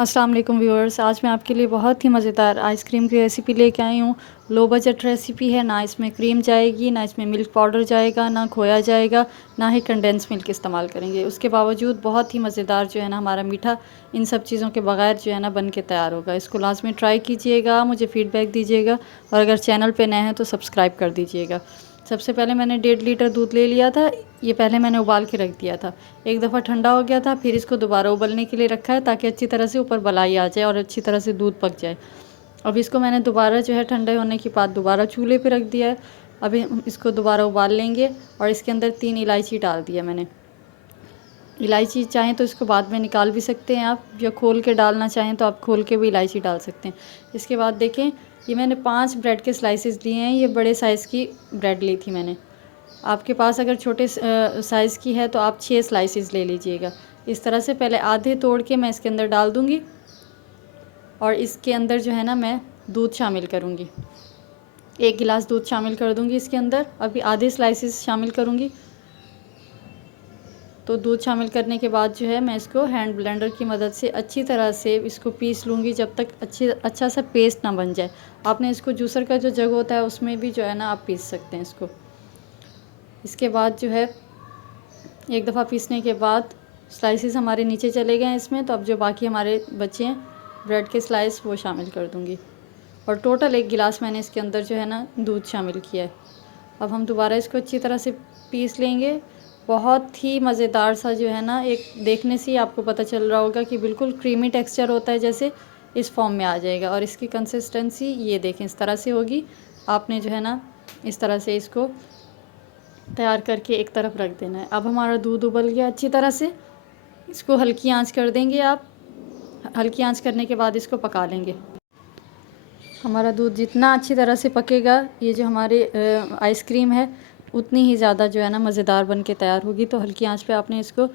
अस्सलाम वालेकुम व्यूअर्स, आज मैं आपके लिए बहुत ही मज़ेदार आइसक्रीम की रेसिपी लेके आई हूँ। लो बजट रेसिपी है, ना इसमें क्रीम जाएगी, ना इसमें मिल्क पाउडर जाएगा, ना खोया जाएगा, ना ही कंडेंस मिल्क इस्तेमाल करेंगे। उसके बावजूद बहुत ही मज़ेदार जो है ना हमारा मीठा इन सब चीज़ों के बगैर जो है ना बन के तैयार होगा। इसको लाज़मी ट्राई कीजिएगा, मुझे फ़ीडबैक दीजिएगा और अगर चैनल पर नए हैं तो सब्सक्राइब कर दीजिएगा। सबसे पहले मैंने 1.5 लीटर दूध ले लिया था। ये पहले मैंने उबाल के रख दिया था। एक दफ़ा ठंडा हो गया था, फिर इसको दोबारा उबलने के लिए रखा है ताकि अच्छी तरह से ऊपर मलाई आ जाए और अच्छी तरह से दूध पक जाए। अब इसको मैंने दोबारा जो है ठंडे होने के बाद दोबारा चूल्हे पे रख दिया है। अभी इसको दोबारा उबाल लेंगे और इसके अंदर 3 इलायची डाल दिया मैंने। इलायची चाहें तो इसको बाद में निकाल भी सकते हैं आप, या खोल के डालना चाहें तो आप खोल के भी इलायची डाल सकते हैं। इसके बाद देखें, ये मैंने 5 ब्रेड के स्लाइसेस लिए हैं। ये बड़े साइज़ की ब्रेड ली थी मैंने। आपके पास अगर छोटे साइज़ की है तो आप 6 स्लाइसेस ले लीजिएगा। इस तरह से पहले आधे तोड़ के मैं इसके अंदर डाल दूँगी और इसके अंदर जो है ना मैं दूध शामिल करूँगी। 1 गिलास दूध शामिल कर दूँगी इसके अंदर। अभी आधे स्लाइसेस शामिल करूँगी। तो दूध शामिल करने के बाद जो है मैं इसको हैंड ब्लेंडर की मदद से अच्छी तरह से इसको पीस लूँगी जब तक अच्छा सा पेस्ट ना बन जाए। आपने इसको जूसर का जो जग होता है उसमें भी जो है ना आप पीस सकते हैं इसको। इसके बाद जो है एक दफ़ा पीसने के बाद स्लाइसेस हमारे नीचे चले गए हैं इसमें, तो अब जो बाकी हमारे बचे हैं ब्रेड के स्लाइस वो शामिल कर दूँगी। और टोटल 1 गिलास मैंने इसके अंदर जो है ना दूध शामिल किया है। अब हम दोबारा इसको अच्छी तरह से पीस लेंगे। बहुत ही मज़ेदार सा जो है ना, एक देखने से ही आपको पता चल रहा होगा कि बिल्कुल क्रीमी टेक्सचर होता है, जैसे इस फॉर्म में आ जाएगा। और इसकी कंसिस्टेंसी ये देखें इस तरह से होगी। आपने जो है ना इस तरह से इसको तैयार करके एक तरफ रख देना है। अब हमारा दूध उबल गया अच्छी तरह से। इसको हल्की आंच कर देंगे आप। हल्की आंच करने के बाद इसको पका लेंगे। हमारा दूध जितना अच्छी तरह से पकेगा, ये जो हमारे आइसक्रीम है उतनी ही ज़्यादा जो है ना मज़ेदार बन के तैयार होगी। तो हल्की आंच पे आपने इसको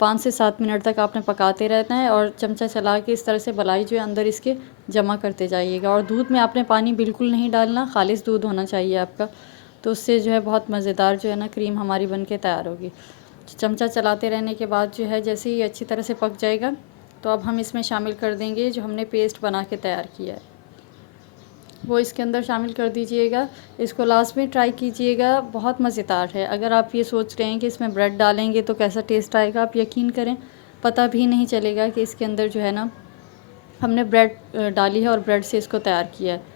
5 से 7 मिनट तक आपने पकाते रहना है और चमचा चला के इस तरह से मलाई जो है अंदर इसके जमा करते जाइएगा। और दूध में आपने पानी बिल्कुल नहीं डालना, खालिस दूध होना चाहिए आपका। तो उससे जो है बहुत मज़ेदार जो है ना क्रीम हमारी बन के तैयार होगी। चमचा चलाते रहने के बाद जो है जैसे ही अच्छी तरह से पक जाएगा, तो अब हम इसमें शामिल कर देंगे जो हमने पेस्ट बना के तैयार किया है, वो इसके अंदर शामिल कर दीजिएगा। इसको लास्ट में ट्राई कीजिएगा, बहुत मज़ेदार है। अगर आप ये सोच रहे हैं कि इसमें ब्रेड डालेंगे तो कैसा टेस्ट आएगा, आप यकीन करें पता भी नहीं चलेगा कि इसके अंदर जो है ना हमने ब्रेड डाली है और ब्रेड से इसको तैयार किया है।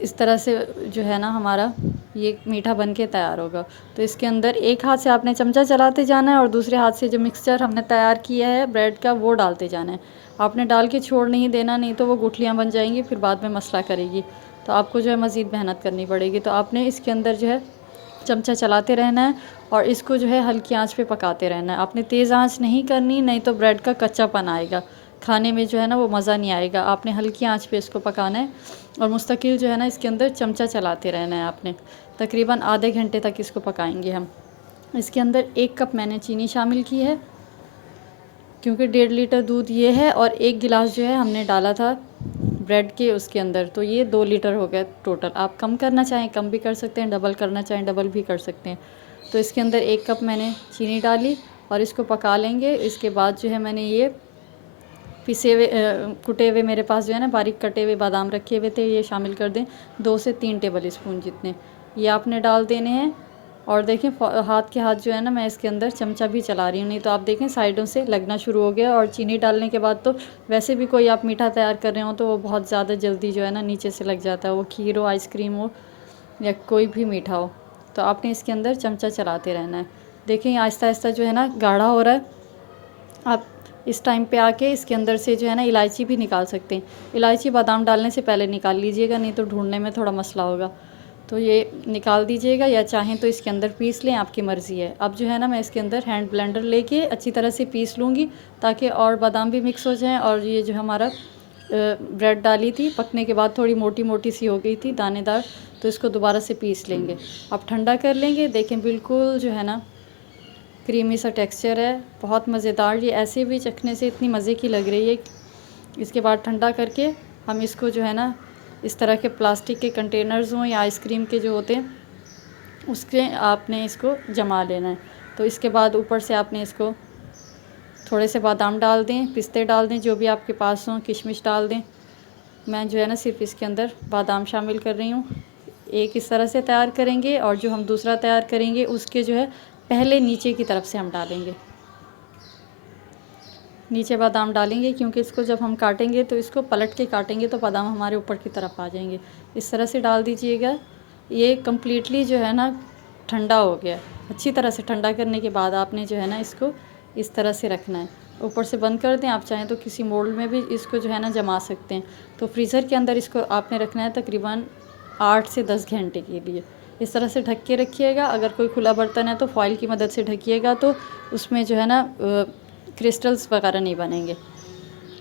इस तरह से जो है ना हमारा ये मीठा बन के तैयार होगा। तो इसके अंदर एक हाथ से आपने चमचा चलाते जाना है और दूसरे हाथ से जो मिक्सचर हमने तैयार किया है ब्रेड का वो डालते जाना है। आपने डाल के छोड़ नहीं देना, नहीं तो वो गुठलियाँ बन जाएंगी, फिर बाद में मसला करेगी। तो आपको जो है मज़ीद मेहनत करनी पड़ेगी। तो आपने इसके अंदर जो है चमचा चलाते रहना है और इसको जो है हल्की आंच पे पकाते रहना है। आपने तेज़ आंच नहीं करनी, नहीं तो ब्रेड का कच्चापन आएगा, खाने में जो है ना वो मज़ा नहीं आएगा। आपने हल्की आंच पे इसको पकाना है और मुस्तकिल जो है ना इसके अंदर चमचा चलाते रहना है आपने। तकरीबन आधे घंटे तक इसको पकाएंगे हम। इसके अंदर 1 कप मैंने चीनी शामिल की है, क्योंकि 1.5 लीटर दूध ये है और 1 गिलास जो है हमने डाला था ब्रेड के उसके अंदर, तो ये 2 लीटर हो गया टोटल। आप कम करना चाहें कम भी कर सकते हैं, डबल करना चाहें डबल भी कर सकते हैं। तो इसके अंदर 1 कप मैंने चीनी डाली और इसको पका लेंगे। इसके बाद जो है मैंने ये पिसे हुए कुटे हुए मेरे पास जो है ना बारीक कटे हुए बादाम रखे हुए थे, ये शामिल कर दें 2 से 3 टेबल स्पून जितने, ये आपने डाल देने हैं। और देखें हाथ के हाथ जो है ना मैं इसके अंदर चमचा भी चला रही हूँ, नहीं तो आप देखें साइडों से लगना शुरू हो गया। और चीनी डालने के बाद तो वैसे भी कोई आप मीठा तैयार कर रहे हो तो वो बहुत ज़्यादा जल्दी जो है ना नीचे से लग जाता है, वो खीर हो, आइसक्रीम हो या कोई भी मीठा हो। तो आपने इसके अंदर चमचा चलाते रहना है। देखें आहिस्ता आहिस्ता जो है ना गाढ़ा हो रहा है। आप इस टाइम पे आके इसके अंदर से जो है ना इलायची भी निकाल सकते हैं। इलायची बादाम डालने से पहले निकाल लीजिएगा, नहीं तो ढूंढने में थोड़ा मसला होगा। तो ये निकाल दीजिएगा, या चाहें तो इसके अंदर पीस लें, आपकी मर्ज़ी है। अब जो है ना मैं इसके अंदर हैंड ब्लेंडर लेके अच्छी तरह से पीस लूँगी ताकि और बादाम भी मिक्स हो जाएं। और ये जो हमारा ब्रेड डाली थी पकने के बाद थोड़ी मोटी मोटी सी हो गई थी, दानेदार, तो इसको दोबारा से पीस लेंगे। अब ठंडा कर लेंगे। देखें बिल्कुल जो है ना क्रीमी सा टेक्सचर है, बहुत मज़ेदार। ये ऐसे भी चखने से इतनी मज़े की लग रही है। इसके बाद ठंडा करके हम इसको जो है ना इस तरह के प्लास्टिक के कंटेनर्स हों या आइसक्रीम के जो होते हैं उसके आपने इसको जमा लेना है। तो इसके बाद ऊपर से आपने इसको थोड़े से बादाम डाल दें, पिस्ते डाल दें, जो भी आपके पास हों, किशमिश डाल दें। मैं जो है ना सिर्फ इसके अंदर बादाम शामिल कर रही हूँ। एक इस तरह से तैयार करेंगे और जो हम दूसरा तैयार करेंगे उसके जो है पहले नीचे की तरफ से हम डालेंगे। नीचे बादाम डालेंगे क्योंकि इसको जब हम काटेंगे तो इसको पलट के काटेंगे तो बादाम हमारे ऊपर की तरफ आ जाएंगे। इस तरह से डाल दीजिएगा। ये कम्प्लीटली जो है ना ठंडा हो गया। अच्छी तरह से ठंडा करने के बाद आपने जो है ना इसको इस तरह से रखना है। ऊपर से बंद कर दें। आप चाहें तो किसी मोल्ड में भी इसको जो है ना जमा सकते हैं। तो फ्रीज़र के अंदर इसको आपने रखना है तकरीबन 8 से 10 घंटे के लिए। इस तरह से ढक के रखिएगा। अगर कोई खुला बर्तन है तो फॉइल की मदद से ढकिएगा तो उसमें जो है ना क्रिस्टल्स वगैरह नहीं बनेंगे,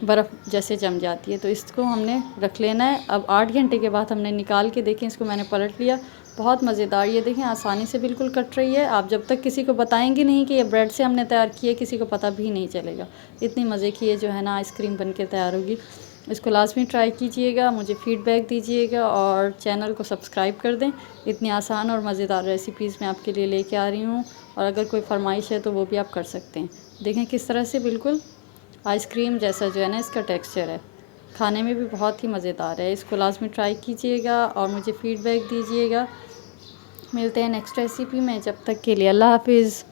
बर्फ़ जैसे जम जाती है। तो इसको हमने रख लेना है। अब 8 घंटे के बाद हमने निकाल के देखें, इसको मैंने पलट लिया। बहुत मज़ेदार, ये देखें आसानी से बिल्कुल कट रही है। आप जब तक किसी को बताएंगे नहीं कि ये ब्रेड से हमने तैयार की है, किसी को पता भी नहीं चलेगा। इतनी मज़े की ये जो है ना आइसक्रीम बन के तैयार होगी। इसको लाजमी ट्राई कीजिएगा, मुझे फ़ीडबैक दीजिएगा और चैनल को सब्सक्राइब कर दें। इतनी आसान और मज़ेदार रेसिपीज़ मैं आपके लिए लेके आ रही हूँ और अगर कोई फरमाइश है तो वो भी आप कर सकते हैं। देखें किस तरह से बिल्कुल आइसक्रीम जैसा जो है ना इसका टेक्सचर है। खाने में भी बहुत ही मज़ेदार है। इसको लाजमी ट्राई कीजिएगा और मुझे फ़ीडबैक दीजिएगा। मिलते हैं नेक्स्ट रेसिपी में, जब तक के लिए अल्लाह हाफ़िज़।